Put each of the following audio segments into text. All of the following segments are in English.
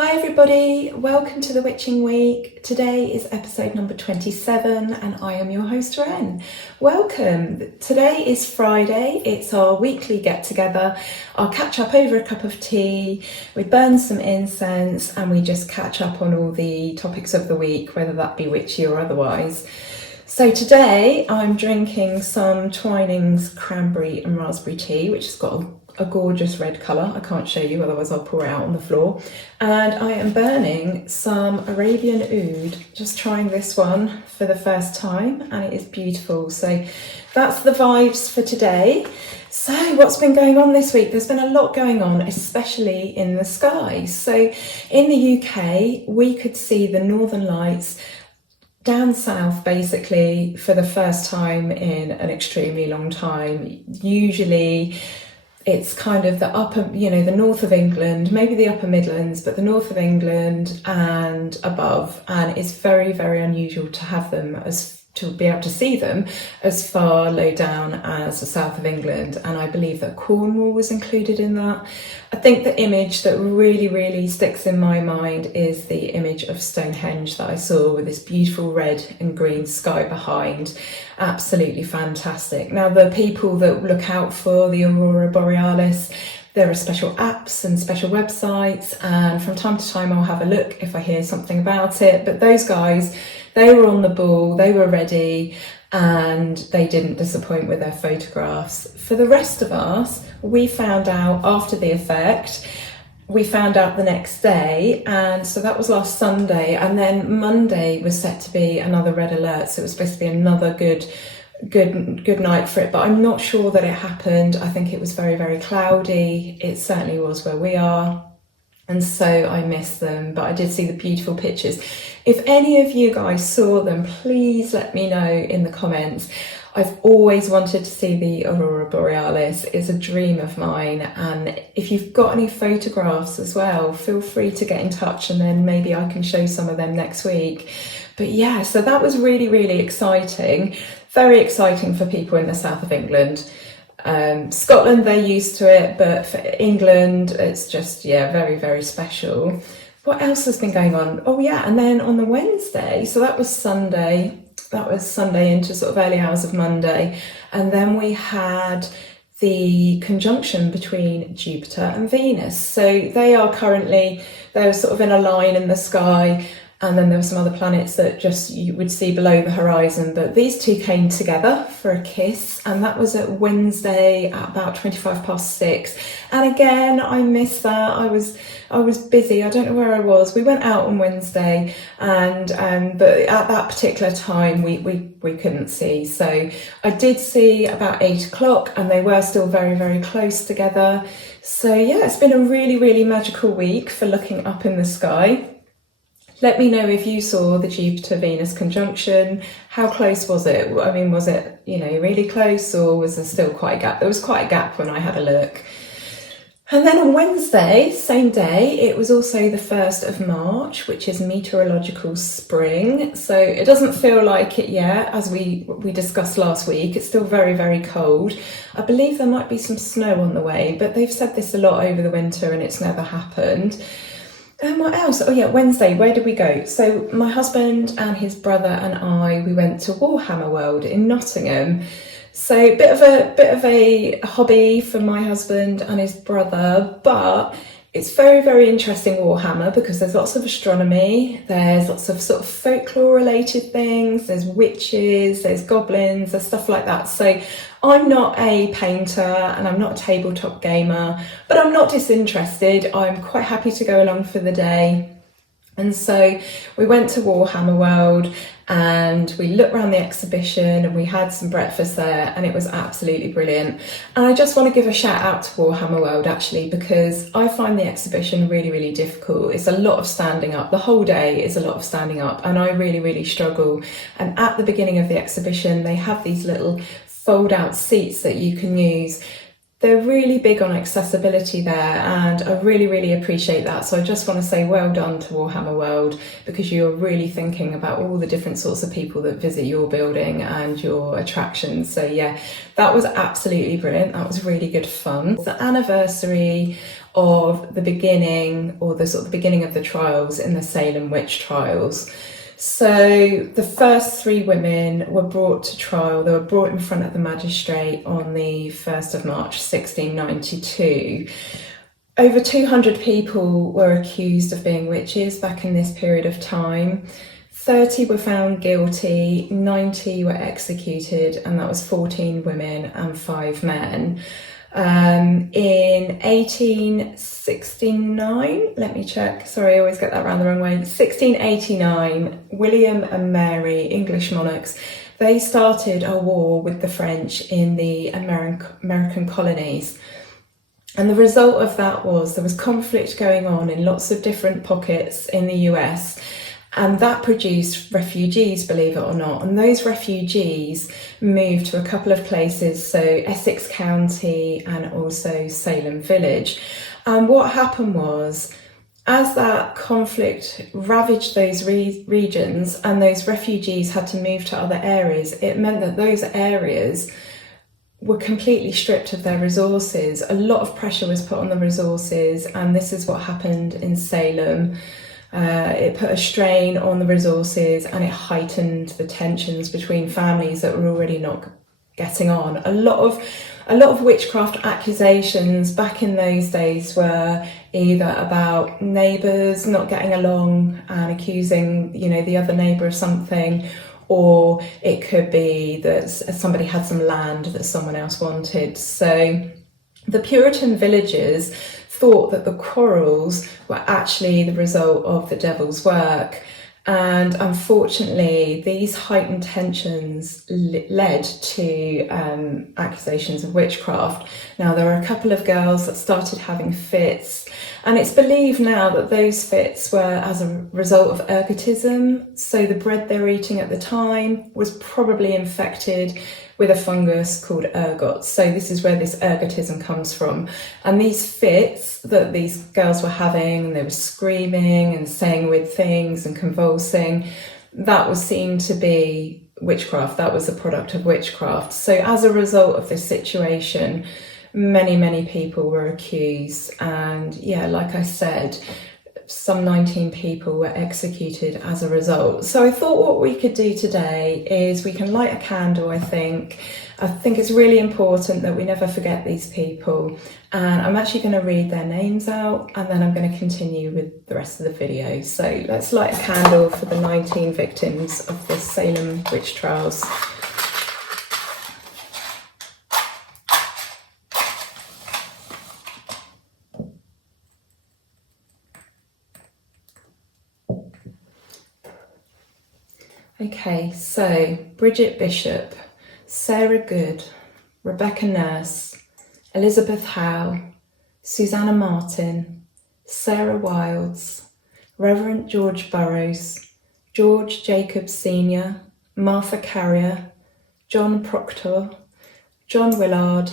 Hi everybody, welcome to the Witching Week. Today is episode number 27 and I am your host Ren. Welcome. Today is Friday, it's our weekly get together. I'll catch up over a cup of tea, we burn some incense and we just catch up on all the topics of the week, whether that be witchy or otherwise. So today I'm drinking some Twinings cranberry and raspberry tea, which has got a gorgeous red colour. I can't show you, otherwise I'll pour it out on the floor. And I am burning some Arabian oud, just trying this one for the first time, and it is beautiful. So that's the vibes for today. So what's been going on this week? There's been a lot going on, especially in the skies. So in the UK, we could see the Northern Lights down south basically for the first time in an extremely long time. Usually it's kind of the upper, the north of England, maybe the upper Midlands, but the north of England and above. And it's very, very unusual to have them to be able to see them as far low down as the south of England. And I believe that Cornwall was included in that. I think the image that really, really sticks in my mind is the image of Stonehenge that I saw with this beautiful red and green sky behind. Absolutely fantastic. Now, the people that look out for the Aurora Borealis, there are special apps and special websites, and from time to time I'll have a look if I hear something about it. But those guys, they were on the ball, they were ready, and they didn't disappoint with their photographs. For the rest of us, we found out after the effect, we found out the next day, and so that was last Sunday, and then Monday was set to be another red alert, so it was supposed to be another good night for it, but I'm not sure that it happened. I think it was very, very cloudy. It certainly was where we are, and so I missed them, but I did see the beautiful pictures. If any of you guys saw them, please let me know in the comments. I've always wanted to see the Aurora Borealis. It's a dream of mine, and if you've got any photographs as well, feel free to get in touch and then maybe I can show some of them next week. But yeah, so that was really, really exciting. Very exciting for people in the south of England. Scotland, they're used to it, but for England, it's just, very, very special. What else has been going on? Oh yeah, and then on the Wednesday, so that was Sunday into sort of early hours of Monday, and then we had the conjunction between Jupiter and Venus. So they're sort of in a line in the sky, and then there were some other planets that just you would see below the horizon, but these two came together for a kiss, and that was at Wednesday at about 6:25. And again, I missed that. I was busy. I don't know where I was. We went out on Wednesday, and but at that particular time we couldn't see. So I did see about 8 o'clock, and they were still very, very close together. So yeah, it's been a really, really magical week for looking up in the sky. Let me know if you saw the Jupiter-Venus conjunction. How close was it? I mean, was it, really close, or was there still quite a gap? There was quite a gap when I had a look. And then on Wednesday, same day, it was also the 1st of March, which is meteorological spring. So it doesn't feel like it yet, as we discussed last week. It's still very, very cold. I believe there might be some snow on the way, but they've said this a lot over the winter and it's never happened. And what else? Oh yeah, Wednesday, where did we go? So my husband and his brother and we went to Warhammer World in Nottingham. So bit of a hobby for my husband and his brother, but it's very, very interesting Warhammer because there's lots of astronomy, there's lots of sort of folklore related things, there's witches, there's goblins, there's stuff like that. So I'm not a painter and I'm not a tabletop gamer, but I'm not disinterested. I'm quite happy to go along for the day. And so we went to Warhammer World and we looked around the exhibition and we had some breakfast there, and it was absolutely brilliant. And I just want to give a shout out to Warhammer World actually, because I find the exhibition really, really difficult. It's a lot of standing up. The whole day is a lot of standing up, and I really, really struggle. And at the beginning of the exhibition, they have these little fold out seats that you can use. They're really big on accessibility there, and I really, really appreciate that. So I just want to say well done to Warhammer World, because you're really thinking about all the different sorts of people that visit your building and your attractions. So yeah, that was absolutely brilliant. That was really good fun. The anniversary of the beginning, or the sort of the beginning of the trials in the Salem Witch Trials. So the first 3 women were brought to trial. They were brought in front of the magistrate on the 1st of March 1692. Over 200 people were accused of being witches back in this period of time. 30 were found guilty, 90 were executed, and that was 14 women and 5 men. In 1869, let me check, sorry, I always get that round the wrong way, 1689, William and Mary, English monarchs, they started a war with the French in the American colonies. And the result of that was there was conflict going on in lots of different pockets in the US, and that produced refugees, believe it or not. And those refugees moved to a couple of places, so Essex County and also Salem Village. And what happened was, as that conflict ravaged those regions and those refugees had to move to other areas, it meant that those areas were completely stripped of their resources. A lot of pressure was put on the resources, and this is what happened in Salem. It put a strain on the resources, and it heightened the tensions between families that were already not getting on. A lot of witchcraft accusations back in those days were either about neighbours not getting along and accusing, the other neighbour of something, or it could be that somebody had some land that someone else wanted. So the Puritan villagers thought that the quarrels were actually the result of the devil's work. And unfortunately, these heightened tensions led to accusations of witchcraft. Now, there were a couple of girls that started having fits, and it's believed now that those fits were as a result of ergotism. So the bread they were eating at the time was probably infected with a fungus called ergot. So this is where this ergotism comes from. And these fits that these girls were having, they were screaming and saying weird things and convulsing, that was seen to be witchcraft. That was a product of witchcraft. So as a result of this situation, many people were accused. And yeah, like I said, some 19 people were executed as a result. So I thought what we could do today is we can light a candle. I think it's really important that we never forget these people, and I'm actually going to read their names out, and then I'm going to continue with the rest of the video. So let's light a candle for the 19 victims of the Salem Witch Trials. Okay, so Bridget Bishop, Sarah Good, Rebecca Nurse, Elizabeth Howe, Susanna Martin, Sarah Wilds, Reverend George Burrows, George Jacobs Sr., Martha Carrier, John Proctor, John Willard,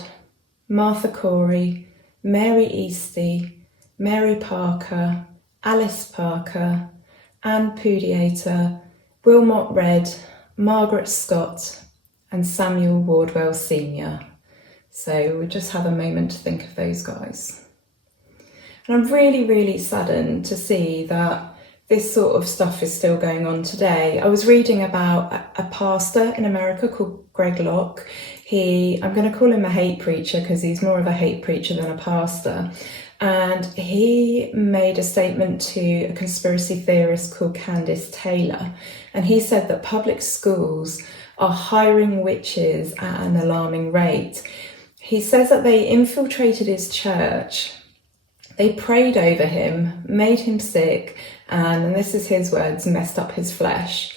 Martha Corey, Mary Easty, Mary Parker, Alice Parker, Anne Pudiator, Wilmot Red, Margaret Scott, and Samuel Wardwell Sr. So we'll just have a moment to think of those guys. And I'm really saddened to see that this sort of stuff is still going on today. I was reading about a pastor in America called Greg Locke. I'm going to call him a hate preacher because he's more of a hate preacher than a pastor. And he made a statement to a conspiracy theorist called Candace Taylor. And he said that public schools are hiring witches at an alarming rate. He says that they infiltrated his church, they prayed over him, made him sick, and this is his words, messed up his flesh.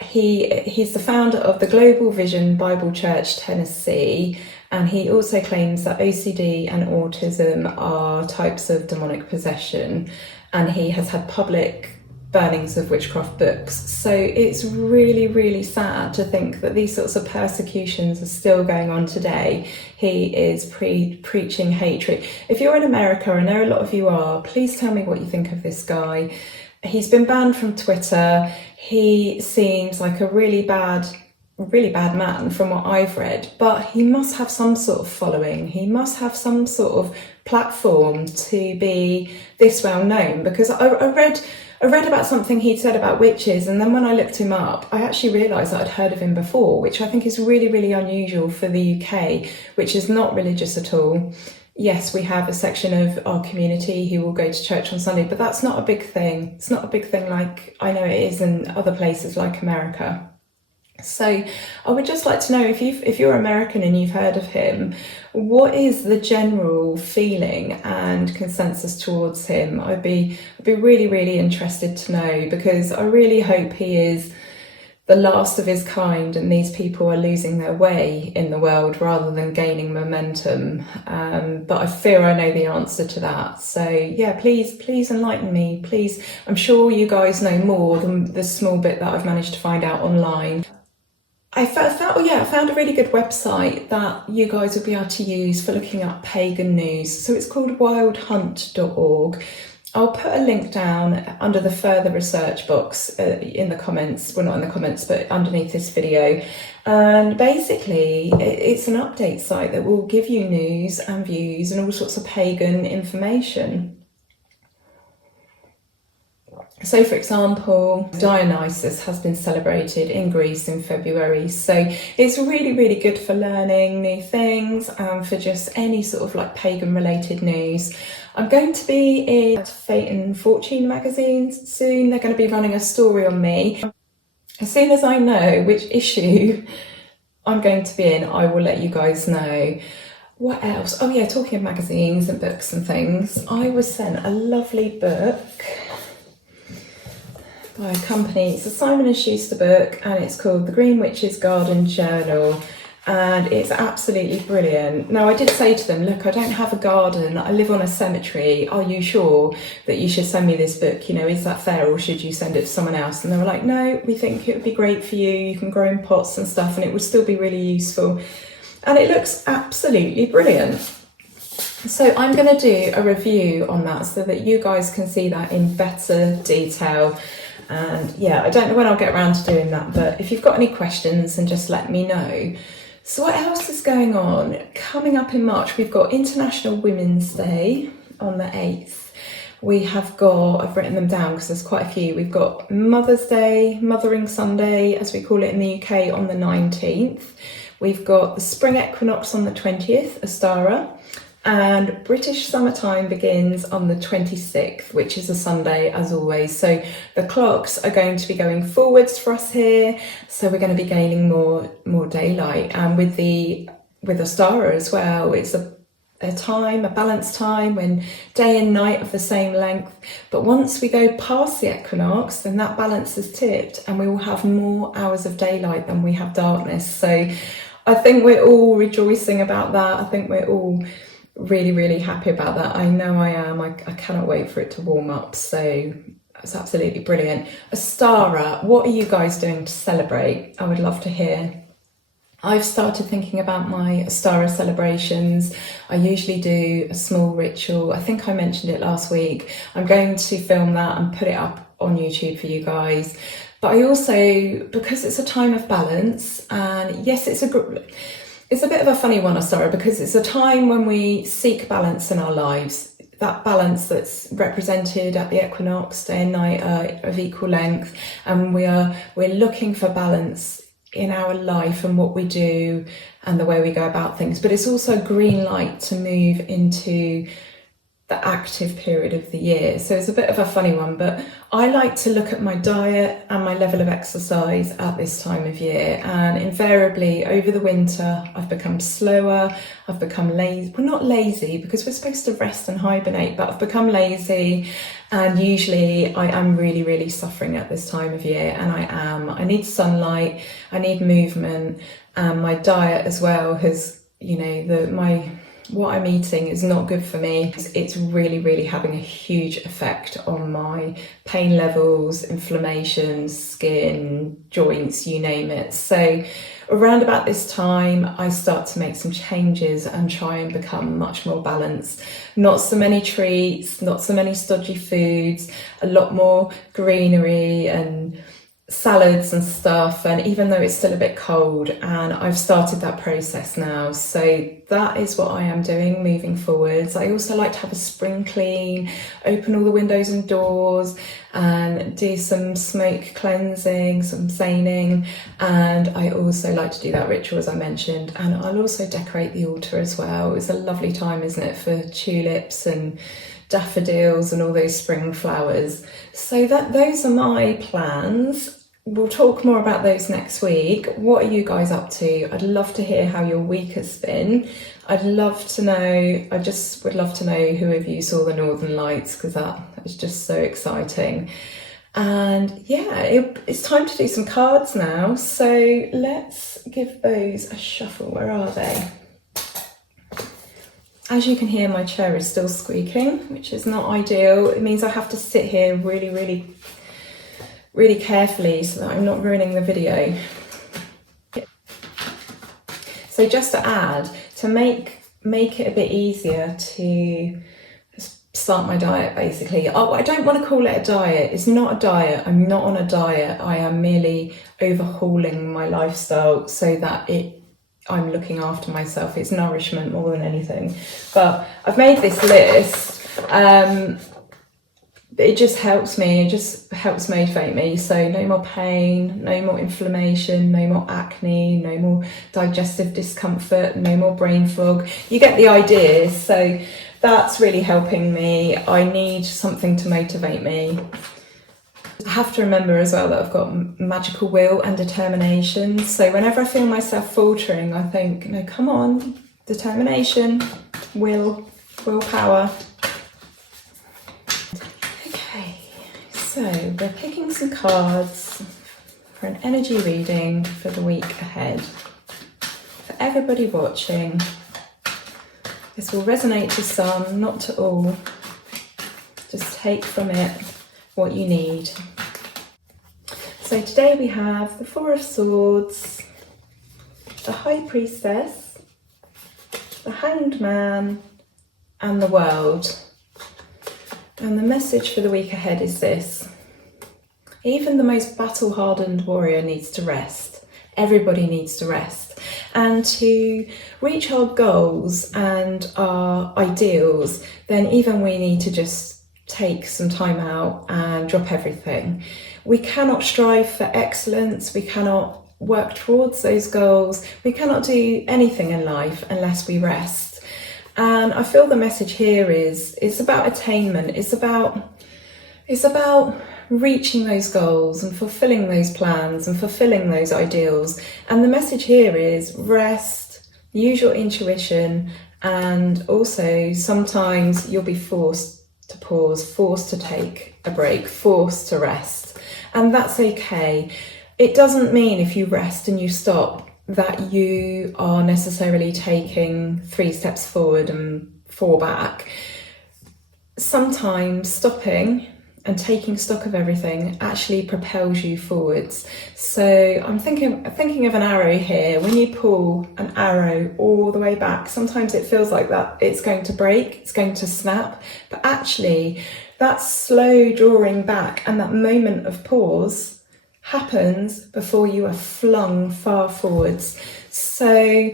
He's the founder of the Global Vision Bible Church Tennessee, and he also claims that OCD and autism are types of demonic possession, and he has had public burnings of witchcraft books. So it's really sad to think that these sorts of persecutions are still going on today. He is preaching hatred. If you're in America, I know a lot of you are, please tell me what you think of this guy. He's been banned from Twitter. He seems like a really bad really bad man from what I've read, but he must have some sort of following. He must have some sort of platform to be this well known, because I read about something he'd said about witches, and then when I looked him up, I actually realised that I'd heard of him before, which I think is really, really unusual for the UK, which is not religious at all. Yes, we have a section of our community who will go to church on Sunday, but that's not a big thing. It's not a big thing like I know it is in other places like America. So I would just like to know, if you're American and you've heard of him, what is the general feeling and consensus towards him? I'd be really, really interested to know, because I really hope he is the last of his kind and these people are losing their way in the world rather than gaining momentum. But I fear I know the answer to that. So yeah, please enlighten me, please. I'm sure you guys know more than the small bit that I've managed to find out online. I found a really good website that you guys will be able to use for looking up pagan news. So it's called wildhunt.org. I'll put a link down under the further research box in the comments, well not in the comments, but underneath this video. And basically it's an update site that will give you news and views and all sorts of pagan information. So for example, Dionysus has been celebrated in Greece in February. So it's really, really good for learning new things and for just any sort of like pagan related news. I'm going to be in Fate and Fortune magazines soon. They're going to be running a story on me. As soon as I know which issue I'm going to be in, I will let you guys know. What else? Oh yeah, talking of magazines and books and things, I was sent a lovely book by a company. It's a Simon & Schuster book and it's called The Green Witch's Garden Journal, and it's absolutely brilliant. Now I did say to them, look, I don't have a garden, I live on a cemetery, are you sure that you should send me this book, you know, is that fair, or should you send it to someone else? And they were like, no, we think it would be great for you, you can grow in pots and stuff and it would still be really useful. And it looks absolutely brilliant. So I'm going to do a review on that so that you guys can see that in better detail. And yeah, I don't know when I'll get around to doing that, but if you've got any questions, then just let me know. So what else is going on? Coming up in March, we've got International Women's Day on the 8th. We have got, I've written them down because there's quite a few. We've got Mother's Day, Mothering Sunday, as we call it in the UK, on the 19th. We've got the Spring Equinox on the 20th, Ostara. And British summertime begins on the 26th, which is a Sunday as always. So the clocks are going to be going forwards for us here. So we're going to be gaining more daylight. And with Ostara as well, it's a balanced time when day and night are the same length. But once we go past the equinox, then that balance is tipped and we will have more hours of daylight than we have darkness. So I think we're all rejoicing about that. I think we're all really, really happy about that. I know I am. I cannot wait for it to warm up. So it's absolutely brilliant. Ostara, what are you guys doing to celebrate? I would love to hear. I've started thinking about my Ostara celebrations. I usually do a small ritual. I think I mentioned it last week. I'm going to film that and put it up on YouTube for you guys. But I also, because it's a time of balance, and yes, it's a bit of a funny one, Ostara, because it's a time when we seek balance in our lives. That balance that's represented at the equinox, day and night are of equal length, and we're looking for balance in our life and what we do and the way we go about things. But it's also a green light to move into the active period of the year. So it's a bit of a funny one, but I like to look at my diet and my level of exercise at this time of year. And invariably over the winter, I've become slower. I've become lazy. Well, not lazy because we're supposed to rest and hibernate, but I've become lazy. And usually I am really, really suffering at this time of year. And I need sunlight. I need movement. And my diet as well has, you know, what I'm eating is not good for me. It's really, really having a huge effect on my pain levels, inflammation, skin, joints, you name it. So around about this time, I start to make some changes and try and become much more balanced. Not so many treats, not so many stodgy foods, a lot more greenery and salads and stuff, and even though it's still a bit cold, and I've started that process now, so that is what I am doing moving forwards. I also like to have a spring clean, open all the windows and doors, and do some smoke cleansing, some zaning, and I also like to do that ritual as I mentioned, and I'll also decorate the altar as well. It's a lovely time, isn't it, for tulips and daffodils and all those spring flowers. So those are my plans. We'll talk more about those next week. What are you guys up to? I'd love to hear how your week has been. I just would love to know who of you saw the Northern Lights, because that was just so exciting. And yeah, it's time to do some cards now. So let's give those a shuffle. Where are they? As you can hear, my chair is still squeaking, which is not ideal. It means I have to sit here really carefully so that I'm not ruining the video. So just to add, to make it a bit easier to start my diet, basically. Oh, I don't want to call it a diet. It's not a diet. I'm not on a diet. I am merely overhauling my lifestyle so that I'm looking after myself. It's nourishment more than anything. But I've made this list. It just helps me. It just helps motivate me. So no more pain, no more inflammation, no more acne, no more digestive discomfort, no more brain fog. You get the idea. So that's really helping me. I need something to motivate me. I have to remember as well that I've got magical will and determination. So whenever I feel myself faltering, I think, no, come on, determination, willpower. Okay, so we're picking some cards for an energy reading for the week ahead. For everybody watching, this will resonate to some, not to all. Just take from it what you need. So today we have the Four of Swords, the High Priestess, the Hanged Man, and the World. And the message for the week ahead is this: even the most battle-hardened warrior needs to rest. Everybody needs to rest. And to reach our goals and our ideals, then even we need to just take some time out and drop everything. We cannot strive for excellence. We cannot work towards those goals. We cannot do anything in life unless we rest. And I feel the message here is it's about attainment. It's about reaching those goals and fulfilling those plans and fulfilling those ideals. And the message here is rest, use your intuition, and also sometimes you'll be forced to pause, forced to take a break, forced to rest. And that's okay. It doesn't mean if you rest and you stop that you are necessarily taking 3 steps forward and 4 back. Sometimes stopping and taking stock of everything actually propels you forwards. So I'm thinking of an arrow here. When you pull an arrow all the way back, sometimes it feels like that it's going to break, it's going to snap, but actually that slow drawing back and that moment of pause happens before you are flung far forwards. So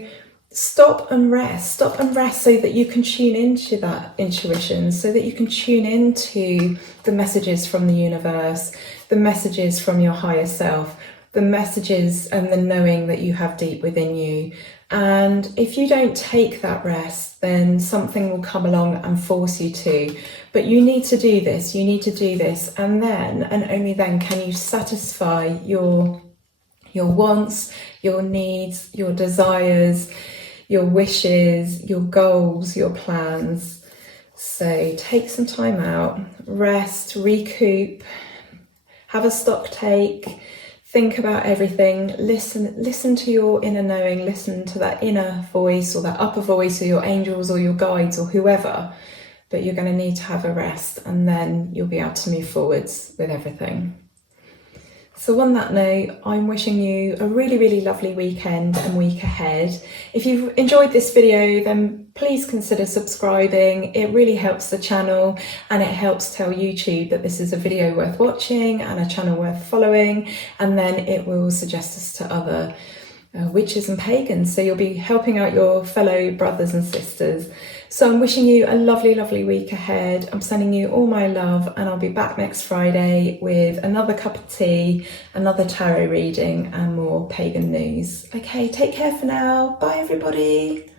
stop and rest so that you can tune into that intuition, so that you can tune into the messages from the universe, the messages from your higher self, the messages and the knowing that you have deep within you. And if you don't take that rest, then something will come along and force you to. But you need to do this, and then, and only then, can you satisfy your wants, your needs, your desires, your wishes, your goals, your plans. So take some time out, rest, recoup, have a stock take, think about everything, listen to your inner knowing, listen to that inner voice or that upper voice or your angels or your guides or whoever. But you're going to need to have a rest, and then you'll be able to move forwards with everything. So on that note, I'm wishing you a really, really lovely weekend and week ahead. If you've enjoyed this video, then please consider subscribing. It really helps the channel and it helps tell YouTube that this is a video worth watching and a channel worth following, and then it will suggest us to other witches and pagans, so you'll be helping out your fellow brothers and sisters. So I'm wishing you a lovely, lovely week ahead. I'm sending you all my love, and I'll be back next Friday with another cup of tea, another tarot reading, and more pagan news. Okay, take care for now. Bye everybody.